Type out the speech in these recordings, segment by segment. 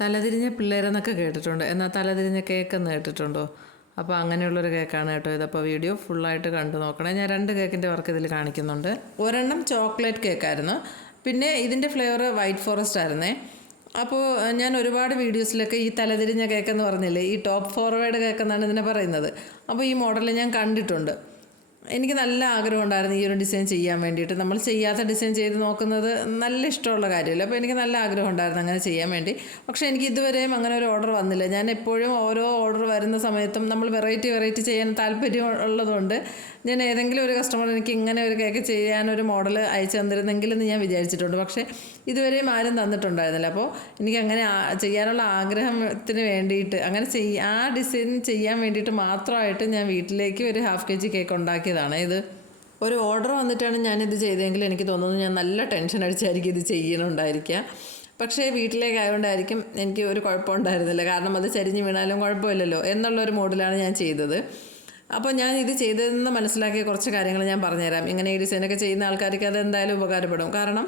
തലതിരിഞ്ഞ പിള്ളേരെന്നൊക്കെ കേട്ടിട്ടുണ്ട്. എന്നാൽ തലതിരിഞ്ഞ കേക്ക് എന്ന് കേട്ടിട്ടുണ്ടോ? അപ്പോൾ അങ്ങനെയുള്ളൊരു കേക്കാണ് കേട്ടോ ഇതപ്പോൾ വീഡിയോ ഫുള്ളായിട്ട് കണ്ടു നോക്കണേ. ഞാൻ രണ്ട് കേക്കിന്റെ വർക്ക് ഇതിൽ കാണിക്കുന്നുണ്ട്. ഒരെണ്ണം ചോക്ലേറ്റ് കേക്കായിരുന്നു. പിന്നെ ഇതിന്റെ ഫ്ലേവർ വൈറ്റ് ഫോറസ്റ്റ് ആയിരുന്നേ. അപ്പോൾ ഞാൻ ഒരുപാട് വീഡിയോസിലൊക്കെ ഈ തലതിരിഞ്ഞ കേക്കെന്ന് പറഞ്ഞില്ലേ ഈ ടോപ്പ് ഫോർവേഡ് കേക്കെന്നാണ് ഇതിനെ പറയുന്നത്. അപ്പോൾ ഈ മോഡൽ ഞാൻ കണ്ടിട്ടുണ്ട്. എനിക്ക് നല്ല ആഗ്രഹം ഉണ്ടായിരുന്നു ഈ ഒരു ഡിസൈൻ ചെയ്യാൻ വേണ്ടിയിട്ട്. നമ്മൾ ചെയ്യാത്ത ഡിസൈൻ ചെയ്ത് നോക്കുന്നത് നല്ല ഇഷ്ടമുള്ള കാര്യമല്ല. അപ്പോൾ എനിക്ക് നല്ല ആഗ്രഹം ഉണ്ടായിരുന്നു അങ്ങനെ ചെയ്യാൻ വേണ്ടി. പക്ഷേ എനിക്ക് ഇതുവരെയും അങ്ങനെ ഒരു ഓർഡർ വന്നില്ല. ഞാൻ എപ്പോഴും ഓരോ ഓർഡർ വരുന്ന സമയത്തും നമ്മൾ വെറൈറ്റി വെറൈറ്റി ചെയ്യാൻ താല്പര്യം ഉള്ളതുകൊണ്ട് ഞാൻ ഏതെങ്കിലും ഒരു കസ്റ്റമർ എനിക്ക് ഇങ്ങനെ ഒരു കേക്ക് ചെയ്യാനൊരു മോഡൽ അയച്ചു തന്നിരുന്നെങ്കിലെന്ന് ഞാൻ വിചാരിച്ചിട്ടുണ്ട്. പക്ഷേ ഇതുവരെയും ആരും തന്നിട്ടുണ്ടായിരുന്നില്ല. അപ്പോൾ എനിക്ക് അങ്ങനെ ചെയ്യാനുള്ള ആഗ്രഹത്തിന് വേണ്ടിയിട്ട് അങ്ങനെ ചെയ്യ ആ ഡിസൈൻ ചെയ്യാൻ വേണ്ടിയിട്ട് മാത്രമായിട്ട് ഞാൻ വീട്ടിലേക്ക് ഒരു ഹാഫ് കെ ജി കേക്ക് ഉണ്ടാക്കിയതാണ് ഇത് ഒരു ഓർഡർ വന്നിട്ടാണ് ഞാനിത് ചെയ്തതെങ്കിൽ എനിക്ക് തോന്നുന്നു ഞാൻ നല്ല ടെൻഷൻ അടിച്ചായിരിക്കും ഇത് ചെയ്യണുണ്ടായിരിക്കുക. പക്ഷേ വീട്ടിലേക്ക് ആയതുകൊണ്ടായിരിക്കും എനിക്ക് ഒരു കുഴപ്പമുണ്ടായിരുന്നില്ല കാരണം അത് ചരിഞ്ഞ് വീണാലും കുഴപ്പമില്ലല്ലോ എന്നുള്ളൊരു മോഡിലാണ് ഞാൻ ചെയ്തത്. അപ്പോൾ ഞാൻ ഇത് ചെയ്തതെന്ന് മനസ്സിലാക്കിയ കുറച്ച് കാര്യങ്ങൾ ഞാൻ പറഞ്ഞുതരാം. ഇങ്ങനെ ഈ ഡിസൈനൊക്കെ ചെയ്യുന്ന ആൾക്കാർക്ക് അത് എന്തായാലും ഉപകാരപ്പെടും. കാരണം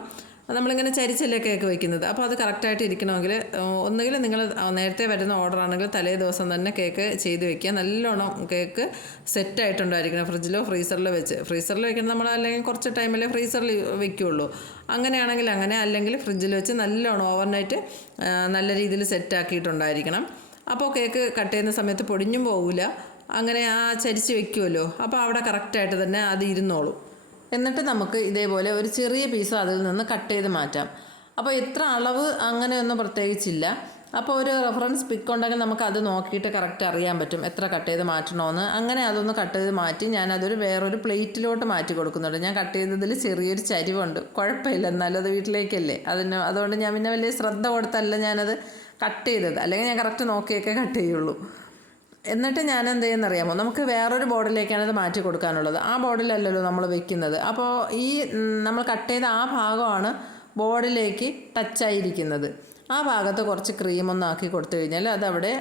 നമ്മളിങ്ങനെ ചരിച്ചല്ലേ കേക്ക് വയ്ക്കുന്നത് അപ്പോൾ അത് കറക്റ്റായിട്ട് ഇരിക്കണമെങ്കിൽ ഒന്നുകിൽ നിങ്ങൾ നേരത്തെ വരുന്ന ഓർഡർ ആണെങ്കിൽ തലേ ദിവസം തന്നെ കേക്ക് ചെയ്ത് വെക്കുക. നല്ലോണം കേക്ക് സെറ്റായിട്ടുണ്ടായിരിക്കണം. ഫ്രിഡ്ജിലോ ഫ്രീസറിലോ വെച്ച്. ഫ്രീസറിൽ വെക്കണം നമ്മൾ അല്ലെങ്കിൽ കുറച്ച് ടൈമിലേ ഫ്രീസറിൽ വെക്കുകയുള്ളൂ. അങ്ങനെയാണെങ്കിൽ അങ്ങനെ അല്ലെങ്കിൽ ഫ്രിഡ്ജിൽ വെച്ച് നല്ലോണം ഓവർനൈറ്റ് നല്ല രീതിയിൽ സെറ്റാക്കിയിട്ടുണ്ടായിരിക്കണം. അപ്പോൾ കേക്ക് കട്ട് ചെയ്യുന്ന സമയത്ത് പൊടിഞ്ഞും പോകില്ല അങ്ങനെ ആ ചരിച്ച് വെക്കുമല്ലോ. അപ്പോൾ അവിടെ കറക്റ്റായിട്ട് തന്നെ അത് ഇരുന്നോളും. എന്നിട്ട് നമുക്ക് ഇതേപോലെ ഒരു ചെറിയ പീസ് അതിൽ നിന്ന് കട്ട് ചെയ്ത് മാറ്റാം. അപ്പോൾ ഇത്ര അളവ് അങ്ങനെയൊന്നും പ്രത്യേകിച്ചില്ല. അപ്പോൾ ഒരു റെഫറൻസ് പിക്ക് ഉണ്ടെങ്കിൽ നമുക്ക് അത് നോക്കിയിട്ട് കറക്റ്റ് അറിയാൻ പറ്റും. എത്ര കട്ട് ചെയ്ത് മാറ്റണമെന്ന് അങ്ങനെ അതൊന്ന് കട്ട് ചെയ്ത് മാറ്റി ഞാൻ അതൊരു വേറൊരു പ്ലേറ്റിലോട്ട് മാറ്റി കൊടുക്കുന്നുണ്ട്. ഞാൻ കട്ട് ചെയ്തതിൽ ചെറിയൊരു ചരിവുണ്ട്. കുഴപ്പമില്ല. എന്നാലും അത് വീട്ടിലേക്കല്ലേ. അതിന് അതുകൊണ്ട് ഞാൻ പിന്നെ വലിയ ശ്രദ്ധ കൊടുത്തല്ല ഞാനത് കട്ട് ചെയ്തത്. അല്ലെങ്കിൽ ഞാൻ കറക്റ്റ് നോക്കിയൊക്കെ കട്ട് ചെയ്യുള്ളൂ. എന്നിട്ട് ഞാൻ എന്ത് ചെയ്യുന്നറിയാമോ നമുക്ക് വേറൊരു ബോർഡിലേക്കാണ് ഇത് മാറ്റി കൊടുക്കാനുള്ളത്. ആ ബോർഡിലല്ലല്ലോ നമ്മൾ വെക്കുന്നത്. അപ്പോൾ ഈ നമ്മൾ കട്ട് ചെയ്ത ആ ഭാഗമാണ് ബോർഡിലേക്ക് ടച്ചായിരിക്കുന്നത് ആ ഭാഗത്ത് കുറച്ച് ക്രീം ഒന്ന് ആക്കി കൊടുത്തു കഴിഞ്ഞാൽ അതവിടെ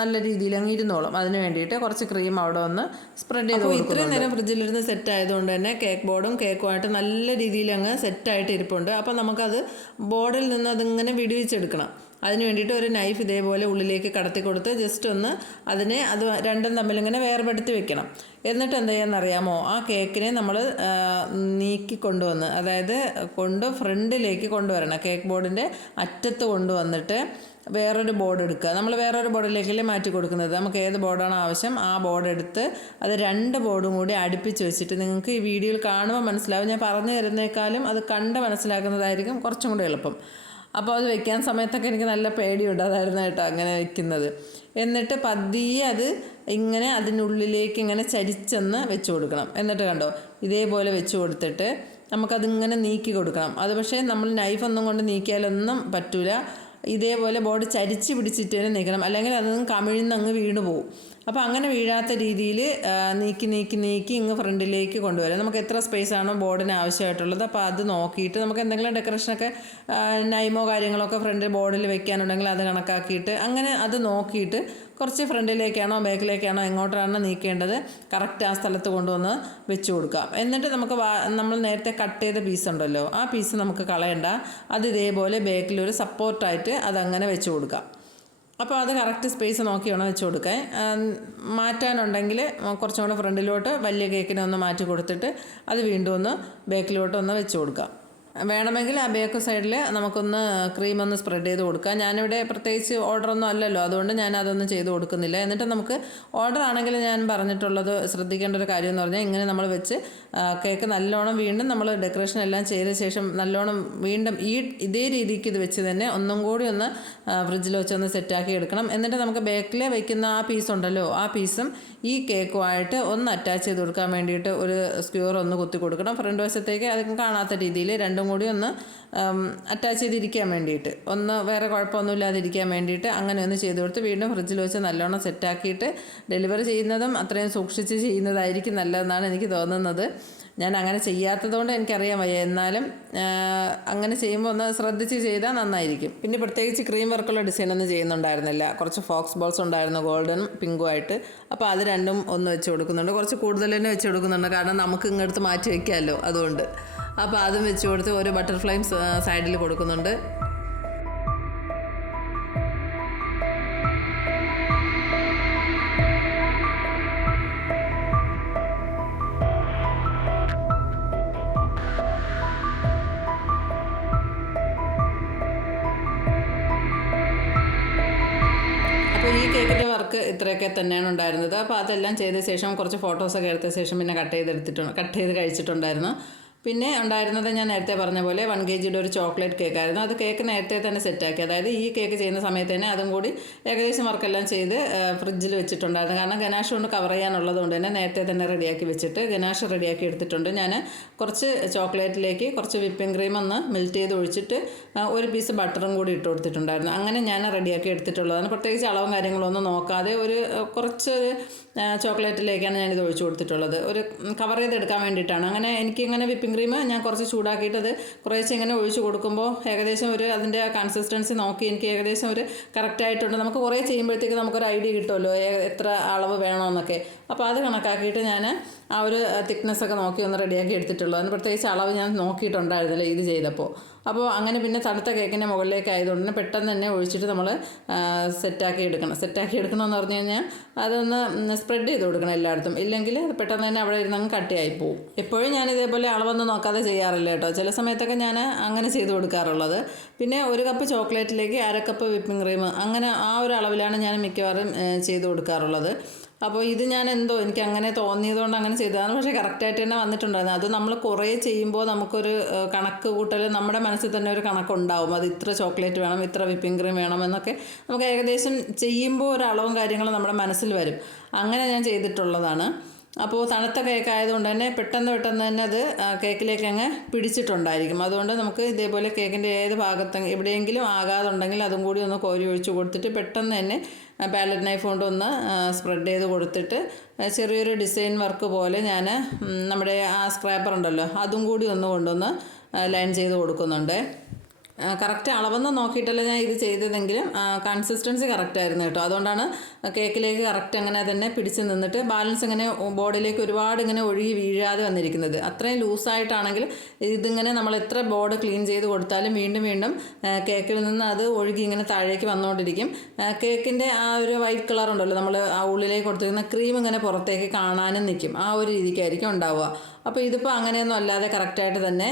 നല്ല രീതിയിൽ അങ്ങ് ഇരുന്നോളും. അതിന് വേണ്ടിയിട്ട് കുറച്ച് ക്രീം അവിടെ ഒന്ന് സ്പ്രെഡ് ചെയ്ത് ഇത്രയും നേരം ഫ്രിഡ്ജിലിരുന്ന് സെറ്റ് ആയതുകൊണ്ട് തന്നെ കേക്ക് ബോർഡും കേക്കുമായിട്ട് നല്ല രീതിയിൽ അങ്ങ് സെറ്റായിട്ട് ഇരിപ്പുണ്ട്. അപ്പം നമുക്കത് ബോർഡിൽ നിന്ന് അതിങ്ങനെ വിടുവിച്ചെടുക്കണം. അതിന് വേണ്ടിയിട്ട് ഒരു നൈഫ് ഇതേപോലെ ഉള്ളിലേക്ക് കടത്തി കൊടുത്ത് ജസ്റ്റ് ഒന്ന് അതിനെ അത് രണ്ടും തമ്മിൽ ഇങ്ങനെ വേർപെടുത്തി വെക്കണം. എന്നിട്ട് എന്ത് ചെയ്യാന്നറിയാമോ? ആ കേക്കിനെ നമ്മൾ നീക്കി കൊണ്ടുവന്ന് അതായത് കൊണ്ട് ഫ്രണ്ടിലേക്ക് കൊണ്ടുവരണം. കേക്ക് ബോർഡിന്റെ അറ്റത്ത് കൊണ്ടുവന്നിട്ട് വേറൊരു ബോർഡ് എടുക്കുക. നമ്മൾ വേറൊരു ബോർഡിലേക്കല്ലേ മാറ്റി കൊടുക്കുന്നത്. നമുക്ക് ഏത് ബോർഡാണോ ആവശ്യം ആ ബോർഡ് എടുത്ത് അത് രണ്ട് ബോർഡും കൂടി അടുപ്പിച്ച് വെച്ചിട്ട് നിങ്ങൾക്ക് ഈ വീഡിയോയിൽ കാണുമ്പോൾ മനസ്സിലാവും. ഞാൻ പറഞ്ഞു തരുന്നേക്കാളും അത് കണ്ട് മനസ്സിലാക്കുന്നതായിരിക്കും കുറച്ചും കൂടി എളുപ്പം. അപ്പോൾ അത് വെക്കാൻ സമയത്തൊക്കെ എനിക്ക് നല്ല പേടിയുണ്ട്. അതായിരുന്നു കേട്ടോ അങ്ങനെ വെക്കുന്നത്. എന്നിട്ട് പതിയെ അത് ഇങ്ങനെ അതിനുള്ളിലേക്ക് ഇങ്ങനെ ചരിച്ചെന്ന് വെച്ച് കൊടുക്കണം. എന്നിട്ട് കണ്ടോ? ഇതേപോലെ വെച്ച് കൊടുത്തിട്ട് നമുക്കതിങ്ങനെ നീക്കി കൊടുക്കണം. അത് പക്ഷേ നമ്മൾ നൈഫ് ഒന്നും കൊണ്ട് നീക്കിയാലൊന്നും പറ്റൂല. ഇതേപോലെ ബോർഡ് ചരിച്ച് പിടിച്ചിട്ട് തന്നെ നീക്കണം. അല്ലെങ്കിൽ അതൊന്നും കമിഴ്ന്ന് അങ്ങ് വീണ് പോകും അപ്പോൾ അങ്ങനെ വീഴാത്ത രീതിയിൽ നീക്കി നീക്കി നീക്കി ഇങ്ങ് ഫ്രണ്ടിലേക്ക് കൊണ്ടുവരാം. നമുക്ക് എത്ര സ്പേസ് ആണോ ബോർഡിന് ആവശ്യമായിട്ടുള്ളത്. അപ്പോൾ അത് നോക്കിയിട്ട് നമുക്ക് എന്തെങ്കിലും ഡെക്കറേഷനൊക്കെ നൈമോ കാര്യങ്ങളൊക്കെ ഫ്രണ്ട് ബോർഡിൽ വെക്കാനുണ്ടെങ്കിൽ അത് കണക്കാക്കിയിട്ട് അങ്ങനെ അത് നോക്കിയിട്ട് കുറച്ച് ഫ്രണ്ടിലേക്കാണോ ബാക്കിലേക്കാണോ എങ്ങോട്ടാണോ നീക്കേണ്ടത് കറക്റ്റ് ആ സ്ഥലത്ത് കൊണ്ടുവന്ന് വെച്ച് കൊടുക്കാം എന്നിട്ട് നമുക്ക് നമ്മൾ നേരത്തെ കട്ട് ചെയ്ത പീസ് ഉണ്ടല്ലോ ആ പീസ് നമുക്ക് കളയണ്ട. അത് ഇതേപോലെ ബാക്കിലൊരു സപ്പോർട്ടായിട്ട് അതങ്ങനെ വെച്ച് കൊടുക്കാം അപ്പോൾ അത് കറക്റ്റ് സ്പേസ് നോക്കി വേണം വെച്ച് കൊടുക്കാൻ. മാറ്റാനുണ്ടെങ്കിൽ കുറച്ചും കൂടെ ഫ്രണ്ടിലോട്ട് വലിയ കേക്കിനെ ഒന്ന് മാറ്റി കൊടുത്തിട്ട് അത് വീണ്ടും ഒന്ന് ബാക്കിലോട്ട് ഒന്ന് വെച്ച് കൊടുക്കാം വേണമെങ്കിൽ ആ ബേക്ക് സൈഡിൽ നമുക്കൊന്ന് ക്രീം ഒന്ന് സ്പ്രെഡ് ചെയ്ത് കൊടുക്കാം. ഞാനിവിടെ പ്രത്യേകിച്ച് ഓർഡറൊന്നും അല്ലല്ലോ. അതുകൊണ്ട് ഞാൻ അതൊന്നും ചെയ്ത് കൊടുക്കുന്നില്ല. എന്നിട്ട് നമുക്ക് ഓർഡർ ആണെങ്കിൽ ഞാൻ പറഞ്ഞിട്ടുള്ളത് ശ്രദ്ധിക്കേണ്ട ഒരു കാര്യം എന്ന് പറഞ്ഞാൽ ഇങ്ങനെ നമ്മൾ വെച്ച് കേക്ക് നല്ലോണം വീണ്ടും നമ്മൾ ഡെക്കറേഷൻ എല്ലാം ചെയ്ത ശേഷം നല്ലോണം വീണ്ടും ഈ ഇതേ രീതിക്ക് ഇത് വെച്ച് തന്നെ ഒന്നും കൂടി ഒന്ന് ഫ്രിഡ്ജിൽ വെച്ച് ഒന്ന് സെറ്റാക്കി എടുക്കണം. എന്നിട്ട് നമുക്ക് ബേക്കിൽ വയ്ക്കുന്ന ആ പീസ് ഉണ്ടല്ലോ. ആ പീസും ഈ കേക്കുമായിട്ട് ഒന്ന് അറ്റാച്ച് ചെയ്ത് കൊടുക്കാൻ വേണ്ടിയിട്ട് ഒരു സ്ക്യൂർ ഒന്ന് കുത്തി കൊടുക്കണം. ഫ്രണ്ട് വശത്തേക്ക് അത് കാണാത്ത രീതിയിൽ രണ്ടും കൂടി ഒന്ന് അറ്റാച്ച് ചെയ്തിരിക്കാൻ വേണ്ടിയിട്ട്. ഒന്ന് വേറെ കുഴപ്പമൊന്നുമില്ലാതിരിക്കാൻ വേണ്ടിയിട്ട് അങ്ങനെ ഒന്ന് ചെയ്തു കൊടുത്ത് വീണ്ടും ഫ്രിഡ്ജിൽ വെച്ച് നല്ലോണം സെറ്റാക്കിയിട്ട് ഡെലിവറി ചെയ്യുന്നതും അത്രയും സൂക്ഷിച്ച് ചെയ്യുന്നതായിരിക്കും നല്ലതെന്നാണ് എനിക്ക് തോന്നുന്നത്. ഞാൻ അങ്ങനെ ചെയ്യാത്തതുകൊണ്ട് എനിക്കറിയാൻ വയ്യ. എന്നാലും അങ്ങനെ ചെയ്യുമ്പോൾ ഒന്ന് ശ്രദ്ധിച്ച് ചെയ്താൽ നന്നായിരിക്കും. പിന്നെ പ്രത്യേകിച്ച് ക്രീം വർക്കുള്ള ഡിസൈൻ ഒന്നും ചെയ്യുന്നുണ്ടായിരുന്നില്ല. കുറച്ച് ഫോക്സ് ബോൾസ് ഉണ്ടായിരുന്നു ഗോൾഡനും പിങ്കും ആയിട്ട്. അപ്പോൾ അത് രണ്ടും ഒന്ന് വെച്ച് കൊടുക്കുന്നുണ്ട്. കുറച്ച് കൂടുതൽ തന്നെ വെച്ച് കൊടുക്കുന്നുണ്ട്. കാരണം നമുക്ക് ഇങ്ങടുത്ത് മാറ്റി വയ്ക്കാമല്ലോ അതുകൊണ്ട്. അപ്പോൾ അതും വെച്ച് കൊടുത്ത് ഓരോ ബട്ടർഫ്ലൈ സൈഡിൽ കൊടുക്കുന്നുണ്ട്. അപ്പോൾ ഈ വർക്ക് ഇത്രയൊക്കെ തന്നെയാണ് ഉണ്ടായിരുന്നത്. അപ്പോൾ അതെല്ലാം ചെയ്ത ശേഷം കുറച്ച് ഫോട്ടോസൊക്കെ എടുത്ത ശേഷം പിന്നെ കട്ട് ചെയ്തെടുത്തിട്ടുണ്ട് കട്ട് ചെയ്ത് കഴിച്ചിട്ടുണ്ടായിരുന്നു. പിന്നെ ഉണ്ടായിരുന്നത് ഞാൻ നേരത്തെ പറഞ്ഞ പോലെ വൺ കെ ജിയുടെ ഒരു ചോക്ലേറ്റ് കേക്ക് ആയിരുന്നു. അത് കേക്ക് നേരത്തെ തന്നെ സെറ്റാക്കി അതായത് ഈ കേക്ക് ചെയ്യുന്ന സമയത്ത് തന്നെ അതും കൂടി ഏകദേശം വർക്കെല്ലാം ചെയ്ത് ഫ്രിഡ്ജിൽ വെച്ചിട്ടുണ്ടായിരുന്നു. കാരണം ഗനാഷ് കൊണ്ട് കവർ ചെയ്യാനുള്ളത് കൊണ്ട് തന്നെ നേരത്തെ തന്നെ റെഡിയാക്കി വെച്ചിട്ട് ഗനാഷ് റെഡിയാക്കി എടുത്തിട്ടുണ്ട്. ഞാൻ കുറച്ച് ചോക്ലേറ്റിലേക്ക് കുറച്ച് വിപ്പിംഗ് ക്രീം ഒന്ന് മെൽറ്റ് ചെയ്ത് ഒഴിച്ചിട്ട് ഒരു പീസ് ബട്ടറും കൂടി ഇട്ട് കൊടുത്തിട്ടുണ്ടായിരുന്നു. അങ്ങനെ ഞാൻ റെഡിയാക്കി എടുത്തിട്ടുള്ളതാണ് പ്രത്യേകിച്ച് അളവും കാര്യങ്ങളൊന്നും നോക്കാതെ ഒരു കുറച്ച് ചോക്ലേറ്റിലേക്കാണ് ഞാനിത് ഒഴിച്ചു കൊടുത്തിട്ടുള്ളത്. ഒരു കവർ ചെയ്തെടുക്കാൻ വേണ്ടിയിട്ടാണ്. അങ്ങനെ എനിക്കിങ്ങനെ വിപ്പിംഗ് ക്രീം ഞാൻ കുറച്ച് ചൂടാക്കിയിട്ട് അത് കുറേശ്ശെ ഇങ്ങനെ ഒഴിച്ച് കൊടുക്കുമ്പോൾ ഏകദേശം ഒരു അതിന്റെ കൺസിസ്റ്റൻസി നോക്കി എനിക്ക് ഏകദേശം ഒരു കറക്റ്റായിട്ടുണ്ട് നമുക്ക് കുറേ ചെയ്യുമ്പോഴത്തേക്ക് നമുക്കൊരു ഐഡിയ കിട്ടുമല്ലോ എത്ര അളവ് വേണമെന്നൊക്കെ. അപ്പോൾ അത് കണക്കാക്കിയിട്ട് ഞാൻ ആ ഒരു തിക്നെസ്സൊക്കെ നോക്കി ഒന്ന് റെഡിയാക്കി എടുത്തിട്ടുള്ളൂ. അതിന് പ്രത്യേകിച്ച് അളവ് ഞാൻ നോക്കിയിട്ടുണ്ടായിരുന്നില്ല ഇത് ചെയ്തപ്പോൾ. അപ്പോൾ അങ്ങനെ പിന്നെ തണുത്ത കേക്കിന്റെ മുകളിലേക്ക് ആയതുകൊണ്ട് പെട്ടെന്ന് തന്നെ ഒഴിച്ചിട്ട് നമ്മൾ സെറ്റാക്കി എടുക്കണം. സെറ്റാക്കി എടുക്കണമെന്ന് പറഞ്ഞു കഴിഞ്ഞാൽ അതൊന്ന് സ്പ്രെഡ് ചെയ്ത് കൊടുക്കണം എല്ലായിടത്തും. ഇല്ലെങ്കിൽ അത് പെട്ടെന്ന് തന്നെ അവിടെ ഇരുന്നങ്ങ് കട്ടിയായി പോകും എപ്പോഴും ഞാൻ ഇതേപോലെ അളവൊന്നും നോക്കാതെ ചെയ്യാറില്ല കേട്ടോ. ചില സമയത്തൊക്കെ ഞാൻ അങ്ങനെ ചെയ്ത് കൊടുക്കാറുള്ളത്. പിന്നെ ഒരു കപ്പ് ചോക്ലേറ്റിലേക്ക് അര കപ്പ് വിപ്പിംഗ് ക്രീം അങ്ങനെ ആ ഒരു അളവിലാണ് ഞാൻ മിക്കവാറും ചെയ്ത് കൊടുക്കാറുള്ളത്. അപ്പോൾ ഇത് ഞാൻ എന്തോ എനിക്ക് അങ്ങനെ തോന്നിയതുകൊണ്ട് അങ്ങനെ ചെയ്തതാണ്. പക്ഷേ കറക്റ്റായിട്ട് തന്നെ വന്നിട്ടുണ്ടായിരുന്നു. അത് നമ്മൾ കുറേ ചെയ്യുമ്പോൾ നമുക്കൊരു കണക്ക് കൂട്ടൽ നമ്മുടെ മനസ്സിൽ തന്നെ ഒരു കണക്കുണ്ടാവും. അത് ഇത്ര ചോക്ലേറ്റ് വേണം ഇത്ര വിപ്പിംഗ് ക്രീം വേണം എന്നൊക്കെ നമുക്ക് ഏകദേശം ചെയ്യുമ്പോൾ ഒരു കാര്യങ്ങളും നമ്മുടെ മനസ്സിൽ വരും. അങ്ങനെ ഞാൻ ചെയ്തിട്ടുള്ളതാണ്. അപ്പോൾ തണുത്ത കേക്ക് ആയതുകൊണ്ട് തന്നെ പെട്ടെന്ന് പെട്ടെന്ന് തന്നെ അത് കേക്കിലേക്ക് അങ്ങ് പിടിച്ചിട്ടുണ്ടായിരിക്കും. അതുകൊണ്ട് നമുക്ക് ഇതേപോലെ കേക്കിന്റെ ഏത് ഭാഗത്ത് എവിടെയെങ്കിലും ആകാതുണ്ടെങ്കിൽ അതും കൂടി ഒന്ന് കോരി ഒഴിച്ച് കൊടുത്തിട്ട് പെട്ടെന്ന് തന്നെ പാലറ്റ് നൈഫ് കൊണ്ട് ഒന്ന് സ്പ്രെഡ് ചെയ്ത് കൊടുത്തിട്ട് ചെറിയൊരു ഡിസൈൻ വർക്ക് പോലെ ഞാൻ നമ്മുടെ ആ സ്ക്രാപ്പർ ഉണ്ടല്ലോ അതും കൂടി ഒന്ന് കൊണ്ടൊന്ന് ലൈൻ ചെയ്ത് കൊടുക്കുന്നുണ്ട്. കറക്റ്റ് അളവെന്ന് നോക്കിയിട്ടല്ല ഞാൻ ഇത് ചെയ്തതെങ്കിലും കൺസിസ്റ്റൻസി കറക്റ്റ് ആയിരുന്നു കേട്ടോ. അതുകൊണ്ടാണ് കേക്കിലേക്ക് കറക്റ്റ് അങ്ങനെ തന്നെ പിടിച്ച് നിന്നിട്ട് ബാലൻസ് ഇങ്ങനെ ബോർഡിലേക്ക് ഒരുപാട് ഇങ്ങനെ ഒഴുകി വീഴാതെ വന്നിരിക്കുന്നത്. അത്രയും ലൂസായിട്ടാണെങ്കിൽ ഇതിങ്ങനെ നമ്മൾ എത്ര ബോർഡ് ക്ലീൻ ചെയ്ത് കൊടുത്താലും വീണ്ടും വീണ്ടും കേക്കിൽ നിന്ന് അത് ഒഴുകി ഇങ്ങനെ താഴേക്ക് വന്നുകൊണ്ടിരിക്കും. കേക്കിന്റെ ആ ഒരു വൈറ്റ് കളർ ഉണ്ടല്ലോ നമ്മൾ ആ ഉള്ളിലേക്ക് കൊടുത്തിരിക്കുന്ന ക്രീം ഇങ്ങനെ പുറത്തേക്ക് കാണാനും നിൽക്കും. ആ ഒരു രീതിക്കായിരിക്കും ഉണ്ടാവുക. അപ്പോൾ ഇതിപ്പോൾ അങ്ങനെയൊന്നും അല്ലാതെ കറക്റ്റായിട്ട് തന്നെ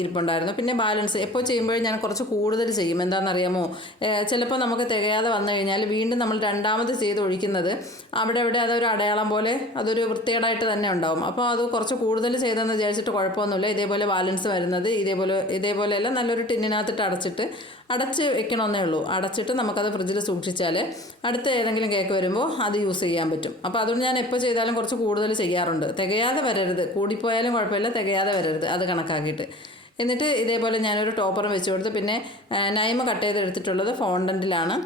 ഇരിപ്പുണ്ടായിരുന്നു. പിന്നെ ബാലൻസ് എപ്പോൾ ചെയ്യുമ്പോഴും ഞാൻ കുറച്ച് കൂടുതൽ ചെയ്യും. എന്താണെന്നറിയാമോ? ചിലപ്പോൾ നമുക്ക് തികയാതെ വന്നു കഴിഞ്ഞാൽ വീണ്ടും നമ്മൾ രണ്ടാമത് ചെയ്ത് ഒഴിക്കുന്നത് അവിടെ ഇവിടെ അതൊരു അടയാളം പോലെ അതൊരു വൃത്തികേടായിട്ട് തന്നെ ഉണ്ടാവും. അപ്പോൾ അത് കുറച്ച് കൂടുതൽ ചെയ്തെന്ന് വിചാരിച്ചിട്ട് കുഴപ്പമൊന്നുമില്ല. ഇതേപോലെ ബാലൻസ് വരുന്നത് ഇതേപോലെ ഇതേപോലെയല്ല നല്ലൊരു ടിന്നിനകത്തിട്ട് അടച്ചിട്ട് അടച്ച് വെക്കണമെന്നേ ഉള്ളൂ. അടച്ചിട്ട് നമുക്കത് ഫ്രിഡ്ജിൽ സൂക്ഷിച്ചാൽ അടുത്ത ഏതെങ്കിലും കേക്ക് വരുമ്പോൾ അത് യൂസ് ചെയ്യാൻ പറ്റും. അപ്പോൾ അതുകൊണ്ട് ഞാൻ എപ്പോൾ ചെയ്താലും കുറച്ച് കൂടുതൽ ചെയ്യാറുണ്ട്. തികയാതെ വരരുത്. കൂടിപ്പോയാലും കുഴപ്പമില്ല തികയാതെ വരരുത്. അത് കണക്കാക്കിയിട്ട്. എന്നിട്ട് ഇതേപോലെ ഞാനൊരു ടോപ്പറും വെച്ച് കൊടുത്ത് പിന്നെ നൈമ കട്ട് ചെയ്ത് എടുത്തിട്ടുള്ളത് ഫോണ്ടന്റിലാണ്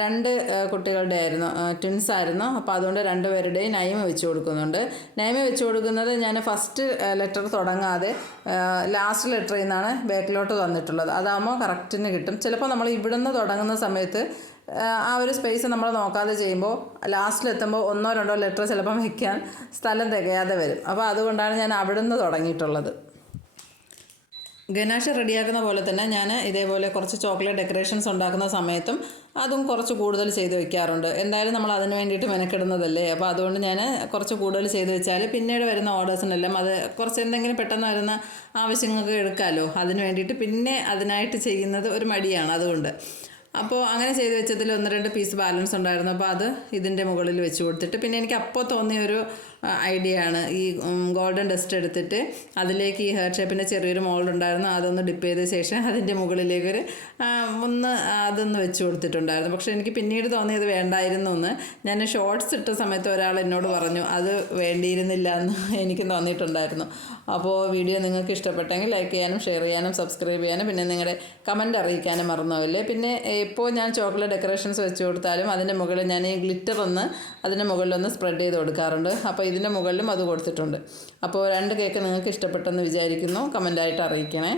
രണ്ട് കുട്ടികളുടെ ആയിരുന്നു ട്വിൻസ് ആയിരുന്നു അപ്പോൾ അതുകൊണ്ട് രണ്ടുപേരുടെയും നൈമ വെച്ച് കൊടുക്കുന്നുണ്ട്. നൈമ വെച്ച് കൊടുക്കുന്നത് ഞാൻ ഫസ്റ്റ് ലെറ്റർ തുടങ്ങാതെ ലാസ്റ്റ് ലെറ്ററിൽ നിന്നാണ് ബാക്കിലോട്ട് തന്നിട്ടുള്ളത്. അതാകുമ്പോൾ കറക്റ്റിന് കിട്ടും. ചിലപ്പോൾ നമ്മൾ ഇവിടുന്ന് തുടങ്ങുന്ന സമയത്ത് ആ ഒരു സ്പേസ് നമ്മൾ നോക്കാതെ ചെയ്യുമ്പോൾ ലാസ്റ്റിലെത്തുമ്പോൾ ഒന്നോ രണ്ടോ ലെറ്റർ ചിലപ്പം വയ്ക്കാൻ സ്ഥലം തികയാതെ വരും. അപ്പോൾ അതുകൊണ്ടാണ് ഞാൻ അവിടുന്ന് തുടങ്ങിയിട്ടുള്ളത്. ഗനാഷ് റെഡിയാക്കുന്ന പോലെ തന്നെ ഞാൻ ഇതേപോലെ കുറച്ച് ചോക്ലേറ്റ് ഡെക്കറേഷൻസ് ഉണ്ടാക്കുന്ന സമയത്തും അതും കുറച്ച് കൂടുതൽ ചെയ്ത് വെക്കാറുണ്ട്. എന്തായാലും നമ്മൾ അതിന് വേണ്ടിയിട്ട് മെനക്കെടുന്നതല്ലേ? അപ്പോൾ അതുകൊണ്ട് ഞാൻ കുറച്ച് കൂടുതൽ ചെയ്ത് വെച്ചാൽ പിന്നീട് വരുന്ന ഓർഡേഴ്സിനെല്ലാം അത് കുറച്ച് എന്തെങ്കിലും പെട്ടെന്ന് വരുന്ന ആവശ്യങ്ങൾക്ക് എടുക്കാമല്ലോ അതിന് വേണ്ടിയിട്ട് പിന്നെ അതിനായിട്ട് ചെയ്യുന്നത് ഒരു മടിയാണ് അതുകൊണ്ട്. അപ്പോൾ അങ്ങനെ ചെയ്ത് വെച്ചതിൽ ഒന്ന് രണ്ട് പീസ് ബാലൻസ് ഉണ്ടായിരുന്നു. അപ്പോൾ അത് ഇതിന്റെ മുകളിൽ വെച്ച് കൊടുത്തിട്ട് പിന്നെ എനിക്ക് അപ്പോൾ തോന്നിയ ഒരു ഐഡിയ ആണ്. ഈ ഗോൾഡൻ ഡസ്റ്റ് എടുത്തിട്ട് അതിലേക്ക് ഈ ഹെയർ ഷേപ്പിന്റെ ചെറിയൊരു മോൾഡ് ഉണ്ടായിരുന്നു. അതൊന്ന് ഡിപ്പ് ചെയ്ത ശേഷം അതിന്റെ മുകളിലേക്ക് ഒരു ഒന്ന് അതൊന്ന് വെച്ച് കൊടുത്തിട്ടുണ്ടായിരുന്നു. പക്ഷേ എനിക്ക് പിന്നീട് തോന്നിയത് വേണ്ടായിരുന്നു എന്ന്. ഞാൻ ഷോർട്ട്സ് ഇട്ട സമയത്ത് ഒരാൾ എന്നോട് പറഞ്ഞു അത് വേണ്ടിയിരുന്നില്ല എന്ന് എനിക്ക് തോന്നിയിട്ടുണ്ടായിരുന്നു. അപ്പോൾ വീഡിയോ നിങ്ങൾക്ക് ഇഷ്ടപ്പെട്ടെങ്കിൽ ലൈക്ക് ചെയ്യാനും ഷെയർ ചെയ്യാനും സബ്സ്ക്രൈബ് ചെയ്യാനും പിന്നെ നിങ്ങളുടെ കമന്റ് അറിയിക്കാനും മറന്നുപോയില്ലേ പിന്നെ ഇപ്പോൾ ഞാൻ ചോക്ലേറ്റ് ഡെക്കറേഷൻസ് വെച്ച് കൊടുത്താലും അതിന്റെ മുകളിൽ ഞാൻ ഈ ഗ്ലിറ്റർ ഒന്ന് അതിന്റെ മുകളിലൊന്ന് സ്പ്രെഡ് ചെയ്ത് കൊടുക്കാറുണ്ട്. അപ്പോൾ ഇതിന്റെ മുകളിലും അത് കൊടുത്തിട്ടുണ്ട്. അപ്പോൾ രണ്ട് കേക്ക് നിങ്ങൾക്ക് ഇഷ്ടപ്പെട്ടെന്ന് വിചാരിക്കുന്നു. കമന്റായിട്ട് അറിയിക്കണേ.